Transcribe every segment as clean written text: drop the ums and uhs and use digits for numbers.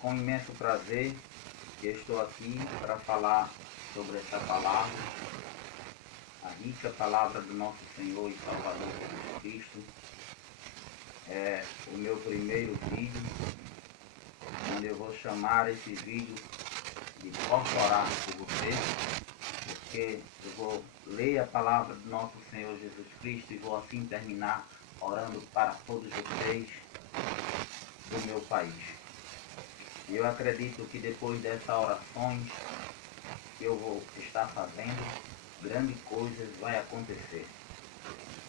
com imenso prazer que estou aqui para falar sobre essa palavra, a rica palavra do nosso Senhor e Salvador Jesus Cristo. É o meu primeiro vídeo, onde eu vou chamar esse vídeo de Posso Orar por Você, porque eu vou ler a palavra do nosso Senhor Jesus Cristo e vou assim terminar orando para todos vocês do meu país. E eu acredito que depois dessas orações que eu vou estar fazendo, grandes coisas vão acontecer.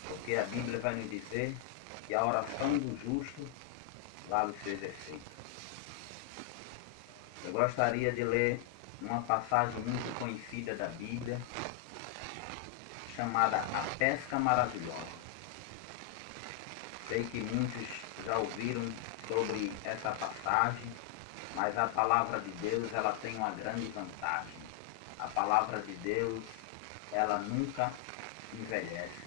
Porque a Bíblia vai nos dizer que a oração do justo vale os seus efeitos. Eu gostaria de ler uma passagem muito conhecida da Bíblia, chamada A Pesca Maravilhosa. Sei que muitos já ouviram sobre essa passagem, mas a palavra de Deus, ela tem uma grande vantagem. A palavra de Deus, ela nunca envelhece.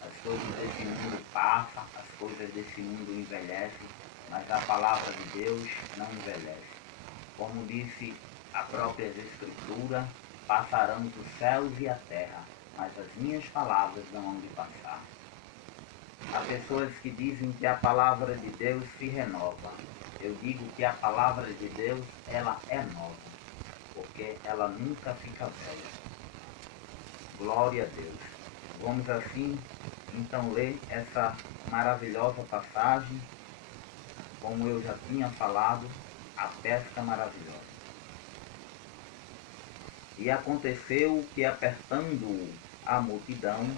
As coisas desse mundo passam, as coisas desse mundo envelhecem, mas a palavra de Deus não envelhece. Como disse a própria Escritura, passarão os céus e a terra, mas as minhas palavras não hão de passar. Há pessoas que dizem que a palavra de Deus se renova. Eu digo que a palavra de Deus, ela é nova, porque ela nunca fica velha. Glória a Deus. Vamos assim, então, ler essa maravilhosa passagem, como eu já tinha falado, a pesca maravilhosa. E aconteceu que, apertando a multidão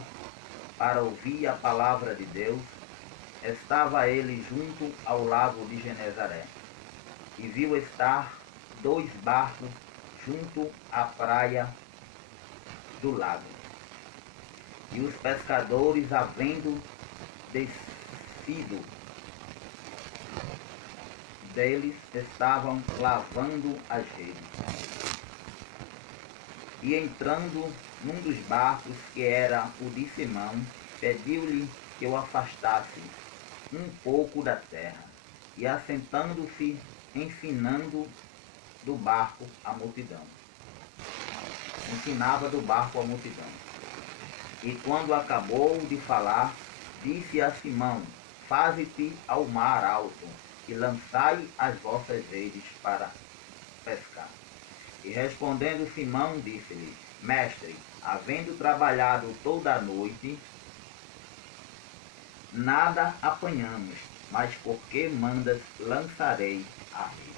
para ouvir a palavra de Deus, estava ele junto ao lago de Genezaré, e viu estar 2 barcos junto à praia do lago. E os pescadores, havendo descido deles, estavam lavando as redes. E entrando num dos barcos, que era o de Simão, pediu-lhe que o afastasse um pouco da terra, e assentando-se, ensinando do barco a multidão. Ensinava do barco a multidão. E quando acabou de falar, disse a Simão: faze-te ao mar alto, e lançai as vossas redes para pescar. E respondendo Simão, disse-lhe: mestre, havendo trabalhado toda a noite, nada apanhamos, mas porque mandas, lançarei a rede.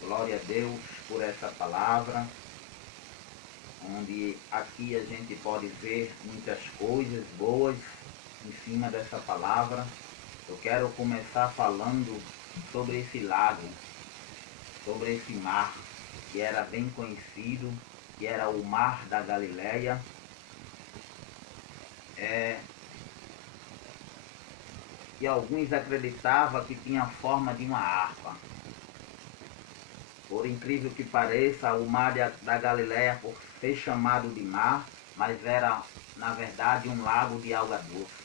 Glória a Deus por essa palavra, onde aqui a gente pode ver muitas coisas boas em cima dessa palavra. Eu quero começar falando sobre esse lago, sobre esse mar, que era bem conhecido, que era o Mar da Galileia. E alguns acreditavam que tinha a forma de uma harpa. Por incrível que pareça, o Mar da Galileia, por ser chamado de mar, mas era, na verdade, um lago de água doce.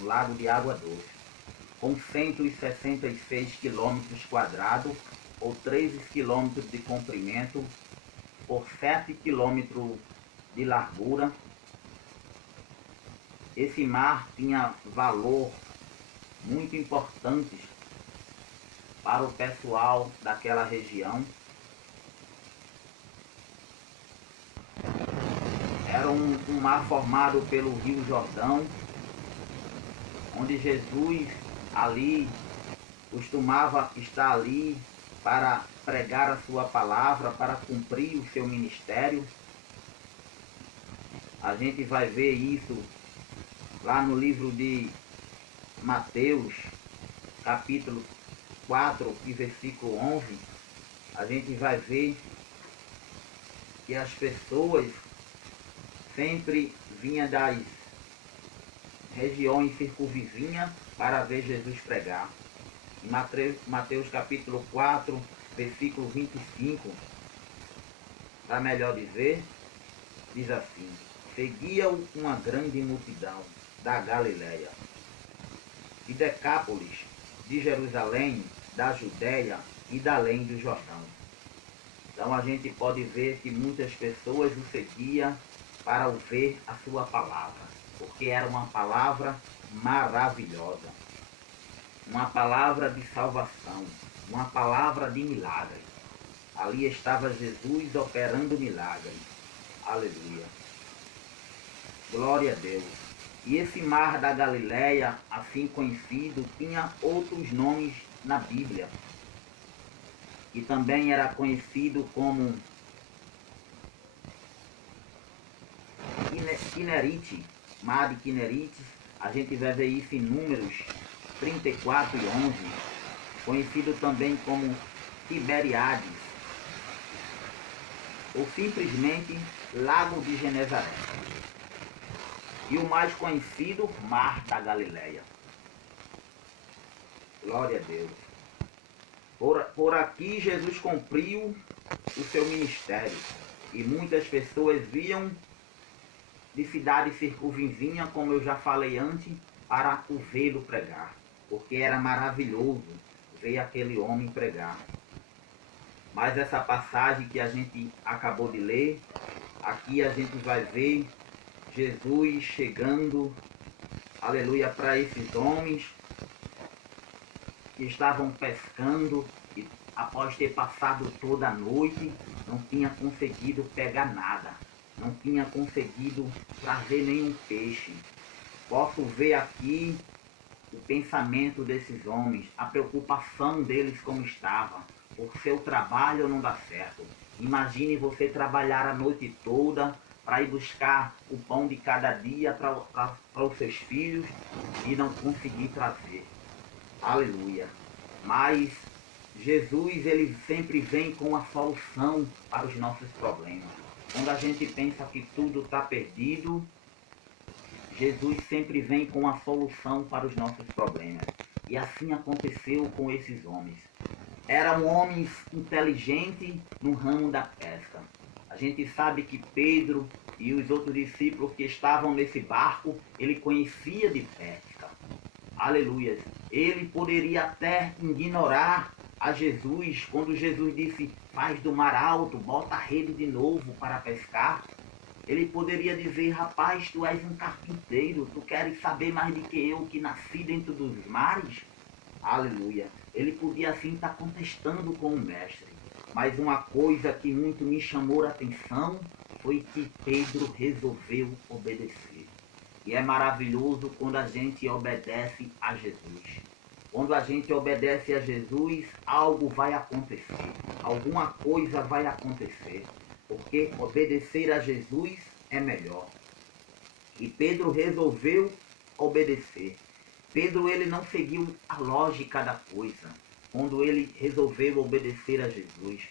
Um lago de água doce, com 166 quilômetros quadrados, ou 13 quilômetros de comprimento, por 7 quilômetros de largura. Esse mar tinha valor muito importante para o pessoal daquela região. Era um mar formado pelo Rio Jordão, onde Jesus ali costumava estar ali para pregar a sua palavra, para cumprir o seu ministério. A gente vai ver isso lá no livro de Mateus, capítulo 4 e versículo 11. A gente vai ver que as pessoas sempre vinham das regiões circunvizinhas para ver Jesus pregar. Em Mateus capítulo 4, versículo 25, para melhor dizer, diz assim: seguia-o uma grande multidão da Galileia, de Decápolis, de Jerusalém, da Judéia e da além do Jordão. Então a gente pode ver que muitas pessoas o seguiam para ouvir a sua palavra, porque era uma palavra maravilhosa, uma palavra de salvação, uma palavra de milagre. Ali estava Jesus operando milagres. Aleluia. Glória a Deus. E esse mar da Galileia, assim conhecido, tinha outros nomes na Bíblia. E também era conhecido como Quinerite, mar de Quinerite. A gente vai ver isso em Números 34 e 11. Conhecido também como Tiberiades, ou simplesmente Lago de Genezaré. E o mais conhecido, Mar da Galileia. Glória a Deus. Por aqui Jesus cumpriu o seu ministério. E muitas pessoas vinham de cidade circunvizinha, como eu já falei antes, para o vê-lo pregar. Porque era maravilhoso ver aquele homem pregar. Mas essa passagem que a gente acabou de ler, aqui a gente vai ver Jesus chegando, aleluia, para esses homens que estavam pescando e após ter passado toda a noite, não tinha conseguido pegar nada, não tinha conseguido trazer nenhum peixe. Posso ver aqui o pensamento desses homens, a preocupação deles como estava. O seu trabalho não dá certo. Imagine você trabalhar a noite toda para ir buscar o pão de cada dia para os seus filhos e não conseguir trazer. Aleluia. Mas Jesus, ele sempre vem com a solução para os nossos problemas. Quando a gente pensa que tudo está perdido, Jesus sempre vem com a solução para os nossos problemas. E assim aconteceu com esses homens. Eram homens inteligentes no ramo da pesca. A gente sabe que Pedro e os outros discípulos que estavam nesse barco, ele conhecia de pesca. Aleluia. Ele poderia até ignorar a Jesus quando Jesus disse: faz do mar alto, bota a rede de novo para pescar. Ele poderia dizer: rapaz, tu és um carpinteiro, tu queres saber mais do que eu que nasci dentro dos mares? Aleluia. Ele podia assim estar contestando com o mestre. Mas uma coisa que muito me chamou a atenção foi que Pedro resolveu obedecer. E é maravilhoso quando a gente obedece a Jesus. Quando a gente obedece a Jesus, algo vai acontecer. Alguma coisa vai acontecer. Porque obedecer a Jesus é melhor. E Pedro resolveu obedecer. Pedro, ele não seguiu a lógica da coisa quando ele resolveu obedecer a Jesus.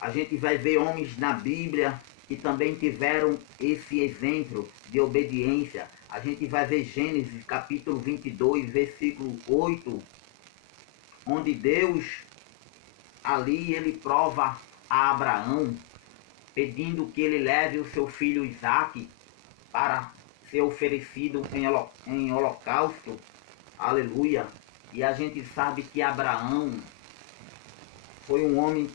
A gente vai ver homens na Bíblia que também tiveram esse exemplo de obediência. A gente vai ver Gênesis capítulo 22, versículo 8, onde Deus, ali ele prova a Abraão, pedindo que ele leve o seu filho Isaque para ser oferecido em holocausto. Aleluia. E a gente sabe que Abraão foi um homem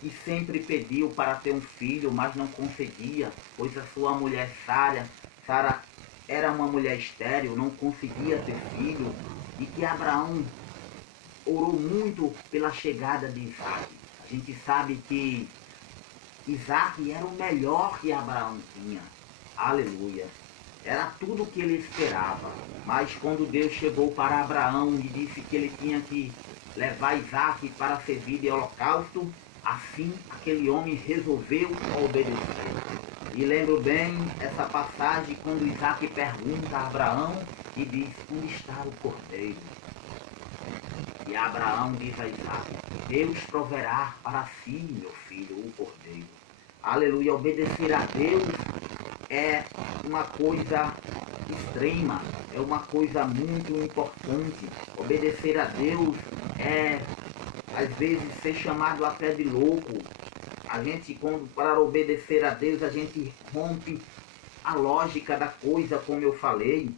que sempre pediu para ter um filho, mas não conseguia, pois a sua mulher Sara era uma mulher estéril, não conseguia ter filho, e que Abraão orou muito pela chegada de Isaque. A gente sabe que Isaque era o melhor que Abraão tinha. Aleluia. Era tudo o que ele esperava. Mas quando Deus chegou para Abraão e disse que ele tinha que levar Isaque para servir de holocausto, assim aquele homem resolveu obedecer. E lembro bem essa passagem quando Isaque pergunta a Abraão e diz: onde está o cordeiro? E Abraão diz a Isaque: Deus proverá para si, meu filho, o cordeiro. Aleluia. Obedecer a Deus é uma coisa extrema, é uma coisa muito importante. Obedecer a Deus é, às vezes, ser chamado até de louco. A gente, quando para obedecer a Deus, a gente rompe a lógica da coisa, como eu falei.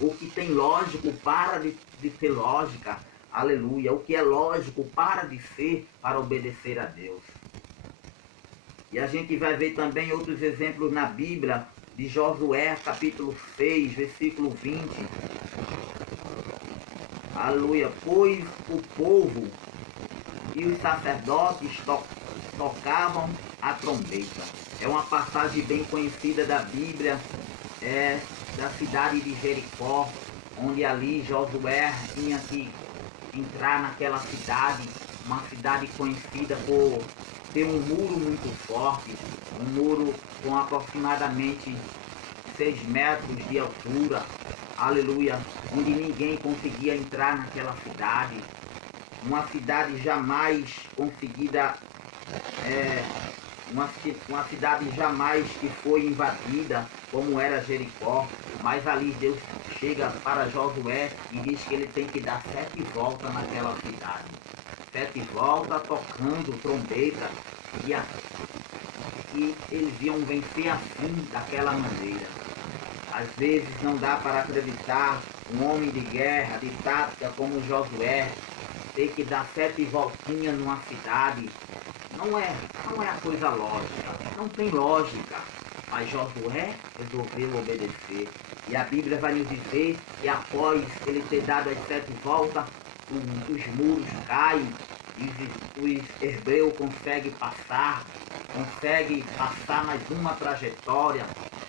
O que tem lógico para de ter lógica. Aleluia. O que é lógico para de ser para obedecer a Deus. E a gente vai ver também outros exemplos na Bíblia, de Josué, capítulo 6, versículo 20. Aleluia. Pois o povo e os sacerdotes tocavam a trombeta. É uma passagem bem conhecida da Bíblia, da cidade de Jericó, onde ali Josué tinha que entrar naquela cidade, uma cidade conhecida por ter um muro muito forte, um muro com aproximadamente 6 metros de altura, aleluia, onde ninguém conseguia entrar naquela cidade, uma cidade jamais conseguida, uma cidade jamais que foi invadida como era Jericó, mas ali Deus chega para Josué e diz que ele tem que dar 7 voltas naquela cidade. 7 voltas tocando trombeta e eles iam vencer assim, daquela maneira. Às vezes não dá para acreditar um homem de guerra, de tática como Josué, ter que dar 7 voltinhas numa cidade. Não é a coisa lógica, não tem lógica. Mas Josué resolveu obedecer. E a Bíblia vai nos dizer que após ele ter dado as 7 voltas, os muros caem, e os hebreus conseguem passar mais uma trajetória.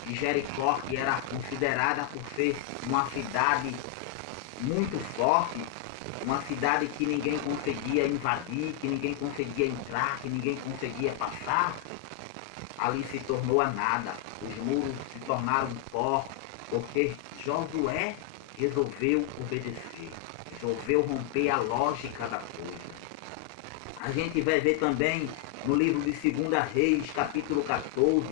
E Jericó, que era considerada por ser uma cidade muito forte, uma cidade que ninguém conseguia invadir, que ninguém conseguia entrar, que ninguém conseguia passar, ali se tornou a nada. Os muros se tornaram pó, porque Josué resolveu obedecer, resolveu romper a lógica da coisa. A gente vai ver também no livro de 2 Reis, capítulo 14,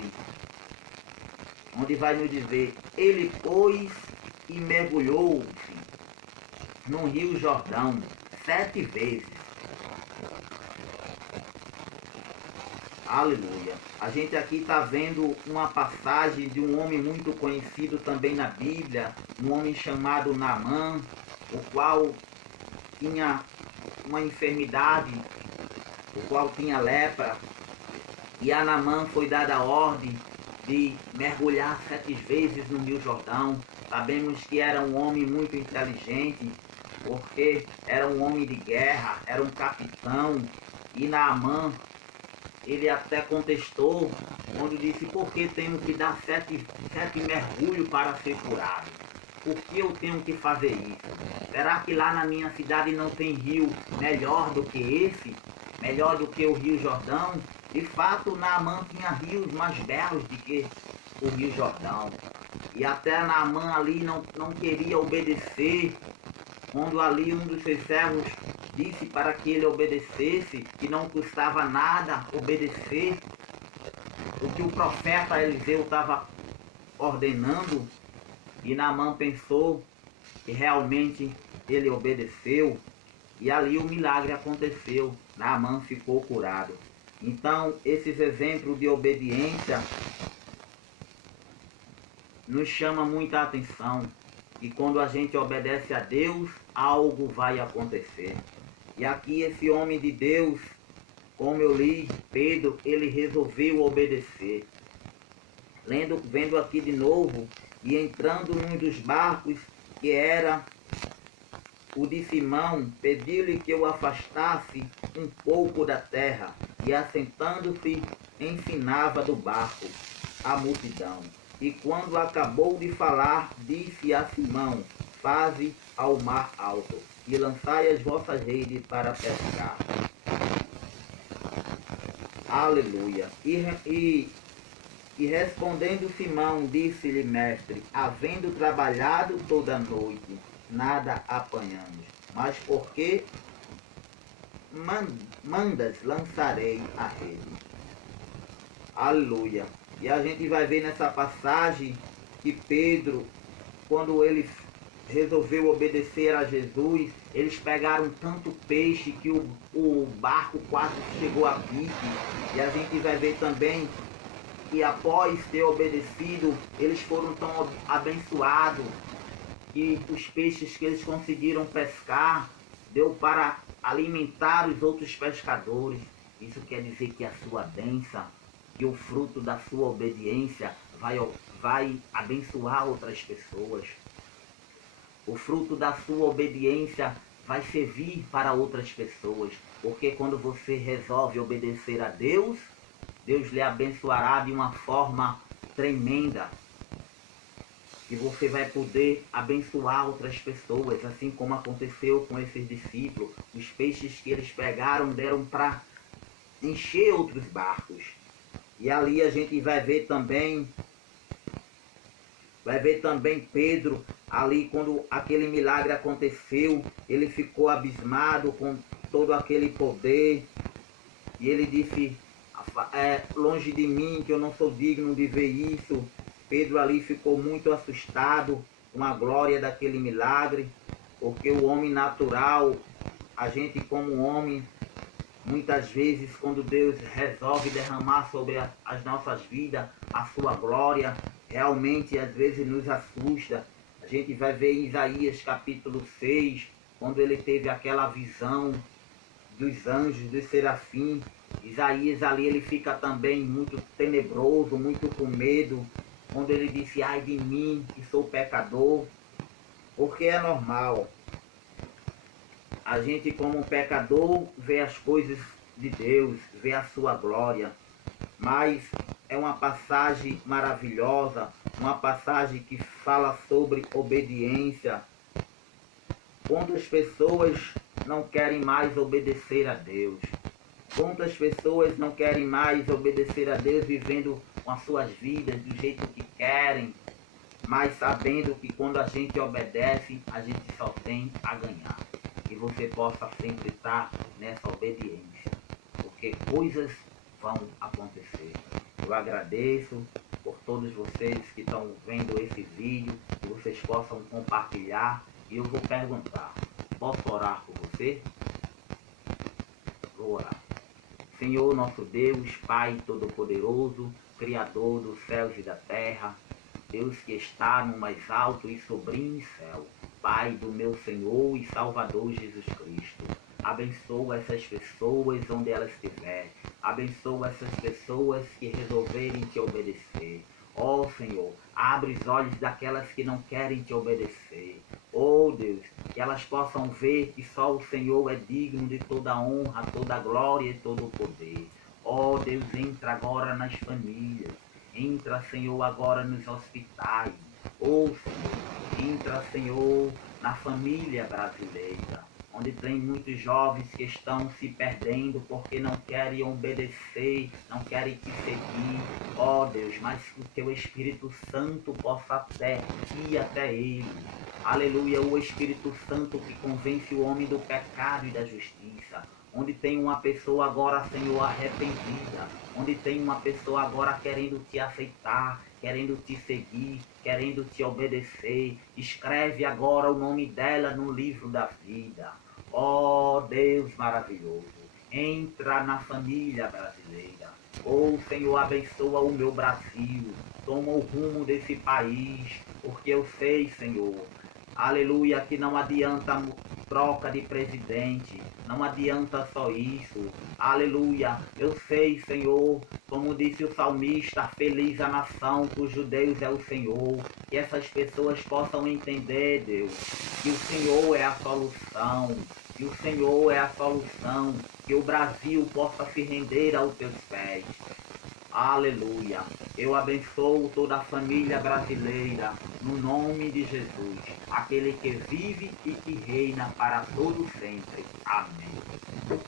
onde vai nos dizer: ele pôs e mergulhou-se no rio Jordão 7 vezes. Aleluia. A gente aqui está vendo uma passagem de um homem muito conhecido também na Bíblia, um homem chamado Naamã, o qual tinha uma enfermidade, o qual tinha lepra, e a Naamã foi dada a ordem de mergulhar 7 vezes no rio Jordão. Sabemos que era um homem muito inteligente, porque era um homem de guerra, era um capitão, e Naamã, ele até contestou, quando disse: por que tenho que dar 7 mergulhos para ser curado? Por que eu tenho que fazer isso? Será que lá na minha cidade não tem rio melhor do que esse? Melhor do que o rio Jordão? De fato, Naamã tinha rios mais belos do que o rio Jordão. E até Naamã ali não queria obedecer, quando ali um dos seus servos disse para que ele obedecesse, que não custava nada obedecer o que o profeta Eliseu estava ordenando. E Naamã pensou que realmente ele obedeceu, e ali o milagre aconteceu. Naamã ficou curado. Então, esses exemplos de obediência nos chamam muita atenção. E quando a gente obedece a Deus, algo vai acontecer. E aqui esse homem de Deus, como eu li, Pedro, ele resolveu obedecer. Vendo aqui de novo, e entrando num dos barcos, que era o de Simão, pediu-lhe que o afastasse um pouco da terra, e assentando-se, ensinava do barco a multidão. E quando acabou de falar, disse a Simão: faze ao mar alto, e lançai as vossas redes para pescar. Aleluia. E respondendo Simão, disse-lhe: mestre, havendo trabalhado toda a noite, nada apanhamos, mas porque mandas, lançarei a rede. Aleluia. E a gente vai ver nessa passagem que Pedro, quando ele resolveu obedecer a Jesus, eles pegaram tanto peixe que o barco quase chegou a pique. E a gente vai ver também que após ter obedecido, eles foram tão abençoados que os peixes que eles conseguiram pescar deu para alimentar os outros pescadores. Isso quer dizer que a sua bênção, que o fruto da sua obediência vai abençoar outras pessoas. O fruto da sua obediência vai servir para outras pessoas. Porque quando você resolve obedecer a Deus, Deus lhe abençoará de uma forma tremenda. E você vai poder abençoar outras pessoas, assim como aconteceu com esses discípulos. Os peixes que eles pegaram deram para encher outros barcos. E ali a gente vai ver também Pedro, ali quando aquele milagre aconteceu, ele ficou abismado com todo aquele poder. E ele disse, longe de mim, que eu não sou digno de ver isso. Pedro ali ficou muito assustado com a glória daquele milagre, porque o homem natural, a gente como homem, muitas vezes quando Deus resolve derramar sobre as nossas vidas a sua glória, realmente às vezes nos assusta. A gente vai ver em Isaías capítulo 6, quando ele teve aquela visão dos anjos, dos serafins. Isaías ali ele fica também muito tenebroso, muito com medo, quando ele disse, ai de mim que sou pecador, porque é normal. A gente como pecador vê as coisas de Deus, vê a sua glória, mas é uma passagem maravilhosa, uma passagem que fala sobre obediência. Quando as pessoas não querem mais obedecer a Deus, quantas pessoas não querem mais obedecer a Deus vivendo com as suas vidas do jeito que querem, mas sabendo que quando a gente obedece, a gente só tem a ganhar. Que você possa sempre estar nessa obediência, porque coisas vão acontecer. Eu agradeço por todos vocês que estão vendo esse vídeo, que vocês possam compartilhar. E eu vou perguntar, posso orar por você? Vou orar. Senhor nosso Deus, Pai Todo-Poderoso, Criador dos céus e da terra, Deus que está no mais alto e sublime céu, Pai do meu Senhor e Salvador Jesus Cristo, abençoa essas pessoas onde elas estiverem, abençoa essas pessoas que resolverem te obedecer. Ó Senhor, abre os olhos daquelas que não querem te obedecer. Ó Deus, que elas possam ver que só o Senhor é digno de toda honra, toda glória e todo o poder. Ó Deus, entra agora nas famílias. Entra, Senhor, agora nos hospitais. Ó Senhor, entra, Senhor, na família brasileira, onde tem muitos jovens que estão se perdendo porque não querem obedecer, não querem te seguir. Ó Deus, mas que o teu Espírito Santo possa até ir até eles. Aleluia, o Espírito Santo que convence o homem do pecado e da justiça. Onde tem uma pessoa agora, Senhor, arrependida, onde tem uma pessoa agora querendo te aceitar, querendo te seguir, querendo te obedecer. Escreve agora o nome dela no livro da vida. Ó Deus maravilhoso, entra na família brasileira. Ó Senhor, abençoa o meu Brasil, toma o rumo desse país, porque eu sei, Senhor, aleluia, que não adianta troca de presidente, não adianta só isso, aleluia, eu sei, Senhor, como disse o salmista, feliz a nação cujos Deus é o Senhor, que essas pessoas possam entender, Deus, que o Senhor é a solução, que o Senhor é a solução, que o Brasil possa se render aos teus pés. Aleluia. Eu abençoo toda a família brasileira, no nome de Jesus, aquele que vive e que reina para todo sempre. Amém.